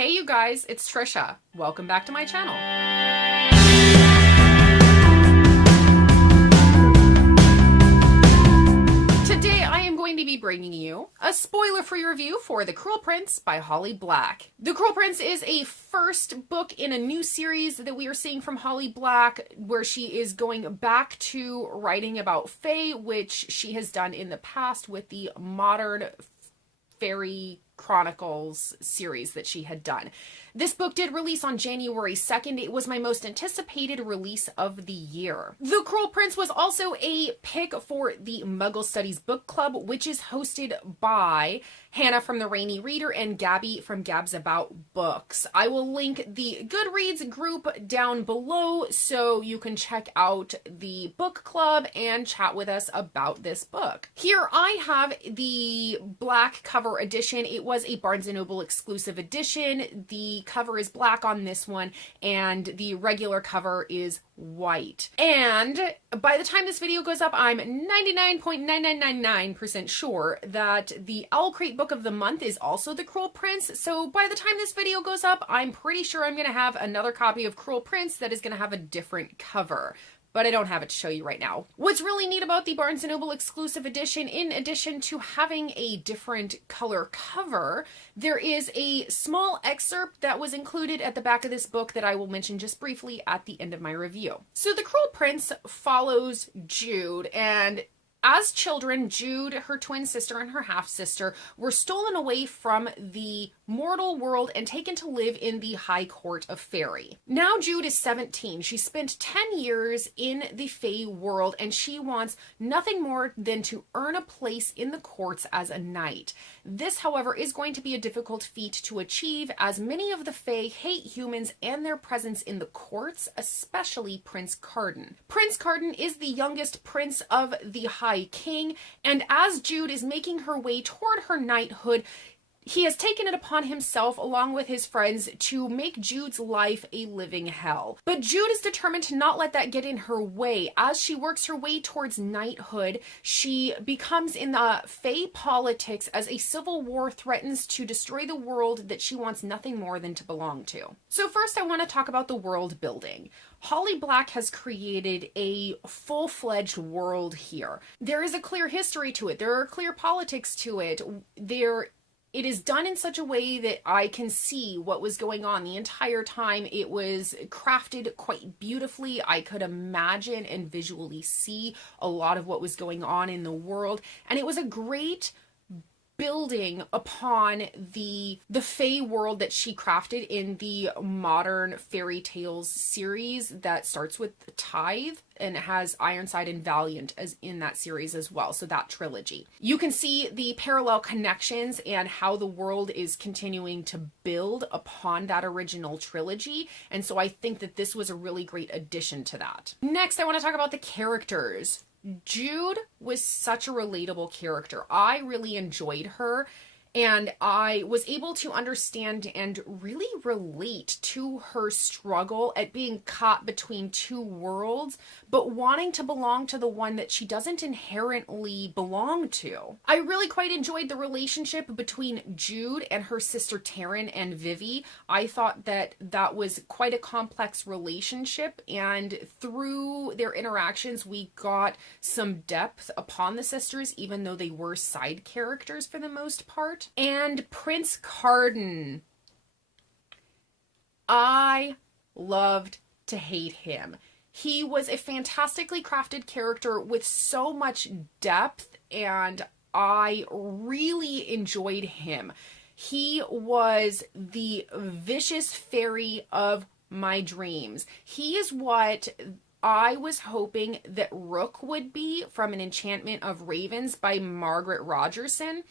Hey you guys, it's Trisha. Welcome back to my channel. Today I am going to be bringing you a spoiler-free review for The Cruel Prince by Holly Black. The Cruel Prince is a first book in a new series that we are seeing from Holly Black, where she is going back to writing about Fae, which she has done in the past with the modern fairy Chronicles series that she had done. This book did release on January 2nd. It was my most anticipated release of the year. The Cruel Prince was also a pick for the Muggle Studies Book Club, which is hosted by Hannah from The Rainy Reader and Gabby from Gabs About Books. I will link the Goodreads group down below so you can check out the book club and chat with us about this book. Here I have the black cover edition. It was a Barnes & Noble exclusive edition. The cover is black on this one and the regular cover is white. And by the time this video goes up, I'm 99.9999% sure that the Owl Crate book of the month is also The Cruel Prince. So by the time this video goes up, I'm pretty sure I'm going to have another copy of Cruel Prince that is going to have a different cover. But I don't have it to show you right now. What's really neat about the Barnes & Noble exclusive edition, in addition to having a different color cover, there is a small excerpt that was included at the back of this book that I will mention just briefly at the end of my review. So The Cruel Prince follows Jude, and as children, Jude, her twin sister, and her half-sister were stolen away from the mortal world and taken to live in the High Court of Fairy. Now Jude is 17. She spent 10 years in the Fae world, and she wants nothing more than to earn a place in the courts as a knight. This, however, is going to be a difficult feat to achieve, as many of the Fae hate humans and their presence in the courts, especially Prince Carden. Prince Carden is the youngest prince of the High King, and as Jude is making her way toward her knighthood, he has taken it upon himself, along with his friends, to make Jude's life a living hell. But Jude is determined to not let that get in her way. As she works her way towards knighthood, she becomes in the Fae politics as a civil war threatens to destroy the world that she wants nothing more than to belong to. So first I want to talk about the world building. Holly Black has created a full-fledged world here. There is a clear history to it. There are clear politics to it. It is done in such a way that I can see what was going on the entire time. It was crafted quite beautifully. I could imagine and visually see a lot of what was going on in the world. And it was a great building upon the Fae world that she crafted in the modern fairy tales series that starts with Tithe and has Ironside and Valiant as in that series as well. So that trilogy. You can see the parallel connections and how the world is continuing to build upon that original trilogy. And so I think that this was a really great addition to that. Next, I want to talk about the characters. Jude was such a relatable character. I really enjoyed her, and I was able to understand and really relate to her struggle at being caught between two worlds, but wanting to belong to the one that she doesn't inherently belong to. I really quite enjoyed the relationship between Jude and her sister Taryn and Vivi. I thought that that was quite a complex relationship, and through their interactions we got some depth upon the sisters, even though they were side characters for the most part. And Prince Carden. I loved to hate him. He was a fantastically crafted character with so much depth, and I really enjoyed him. He was the vicious fairy of my dreams. He is what I was hoping that Rook would be from An Enchantment of Ravens by Margaret Rogerson.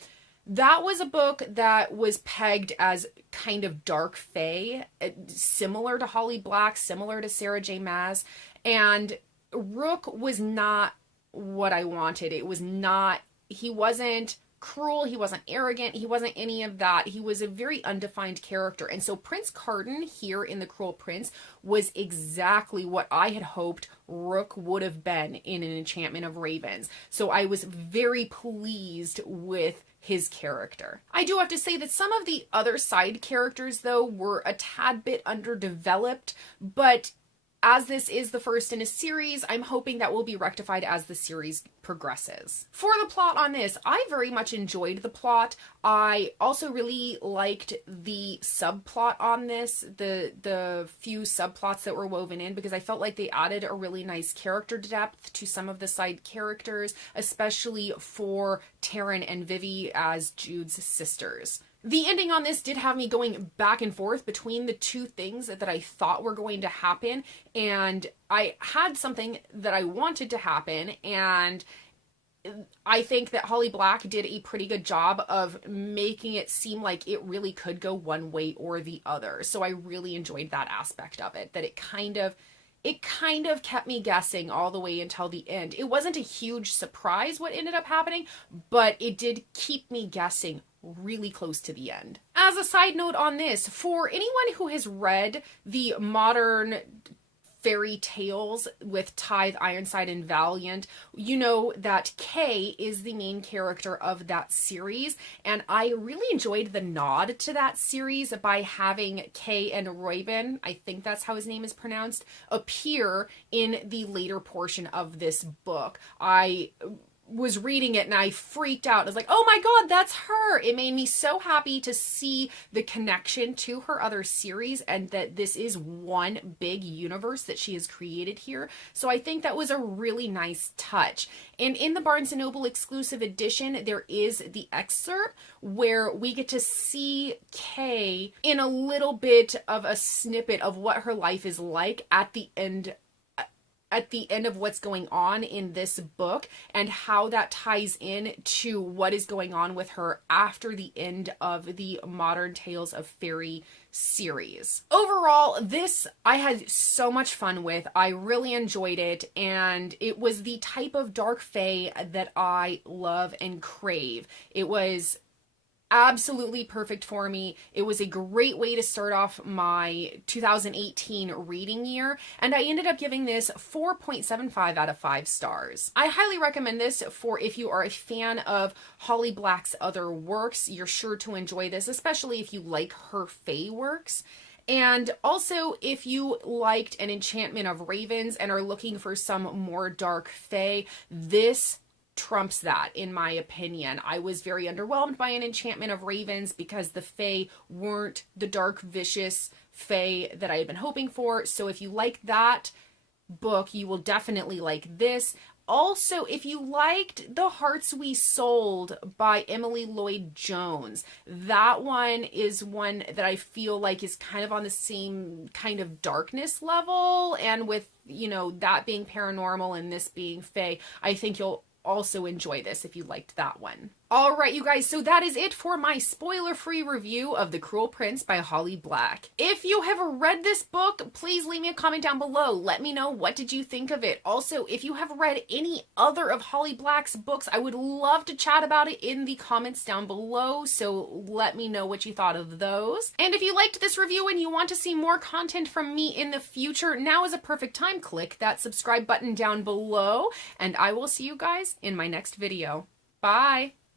That was a book that was pegged as kind of dark fae, similar to Holly Black, similar to Sarah J. Maas, and Rook was not what I wanted. It was not, he wasn't cruel, he wasn't arrogant, he wasn't any of that. He was a very undefined character. And so Prince Carden here in The Cruel Prince was exactly what I had hoped Rook would have been in An Enchantment of Ravens. So I was very pleased with his character. I do have to say that some of the other side characters, though, were a tad bit underdeveloped, but as this is the first in a series, I'm hoping that will be rectified as the series progresses. For the plot on this, I very much enjoyed the plot. I also really liked the subplot on this, the few subplots that were woven in, because I felt like they added a really nice character depth to some of the side characters, especially for Taryn and Vivi as Jude's sisters. The ending on this did have me going back and forth between the two things that I thought were going to happen, and I had something that I wanted to happen, and I think that Holly Black did a pretty good job of making it seem like it really could go one way or the other. So I really enjoyed that aspect of it, that it kind of kept me guessing all the way until the end. It wasn't a huge surprise what ended up happening, but it did keep me guessing really close to the end. As a side note on this, for anyone who has read the modern fairy tales with Tithe, Ironside, and Valiant, you know that Kay is the main character of that series, and I really enjoyed the nod to that series by having Kay and Reuben, I think that's how his name is pronounced, appear in the later portion of this book. I was reading it and I freaked out. I was like, oh my god, that's her! It made me so happy to see the connection to her other series and that this is one big universe that she has created here. So I think that was a really nice touch. And in the Barnes & Noble exclusive edition, there is the excerpt where we get to see Kay in a little bit of a snippet of what her life is like at the end of what's going on in this book and how that ties in to what is going on with her after the end of the Modern Tales of Fairy series. Overall, this I had so much fun with. I really enjoyed it, and it was the type of dark fae that I love and crave. It was absolutely perfect for me. It was a great way to start off my 2018 reading year, and I ended up giving this 4.75 out of 5 stars. I highly recommend this for if you are a fan of Holly Black's other works. You're sure to enjoy this, especially if you like her fae works. And also, if you liked An Enchantment of Ravens and are looking for some more dark fae, this trumps that, in my opinion. I was very underwhelmed by An Enchantment of Ravens because the fae weren't the dark, vicious fae that I had been hoping for. So if you like that book, you will definitely like this. Also, if you liked The Hearts We Sold by Emily Lloyd Jones, that one is one that I feel like is kind of on the same kind of darkness level, and with, you know, that being paranormal and this being fae, I think you'll also enjoy this if you liked that one. All right, you guys, so that is it for my spoiler-free review of The Cruel Prince by Holly Black. If you have read this book, please leave me a comment down below. Let me know, what did you think of it? Also, if you have read any other of Holly Black's books, I would love to chat about it in the comments down below, so let me know what you thought of those. And if you liked this review and you want to see more content from me in the future, now is a perfect time. Click that subscribe button down below, and I will see you guys in my next video. Bye!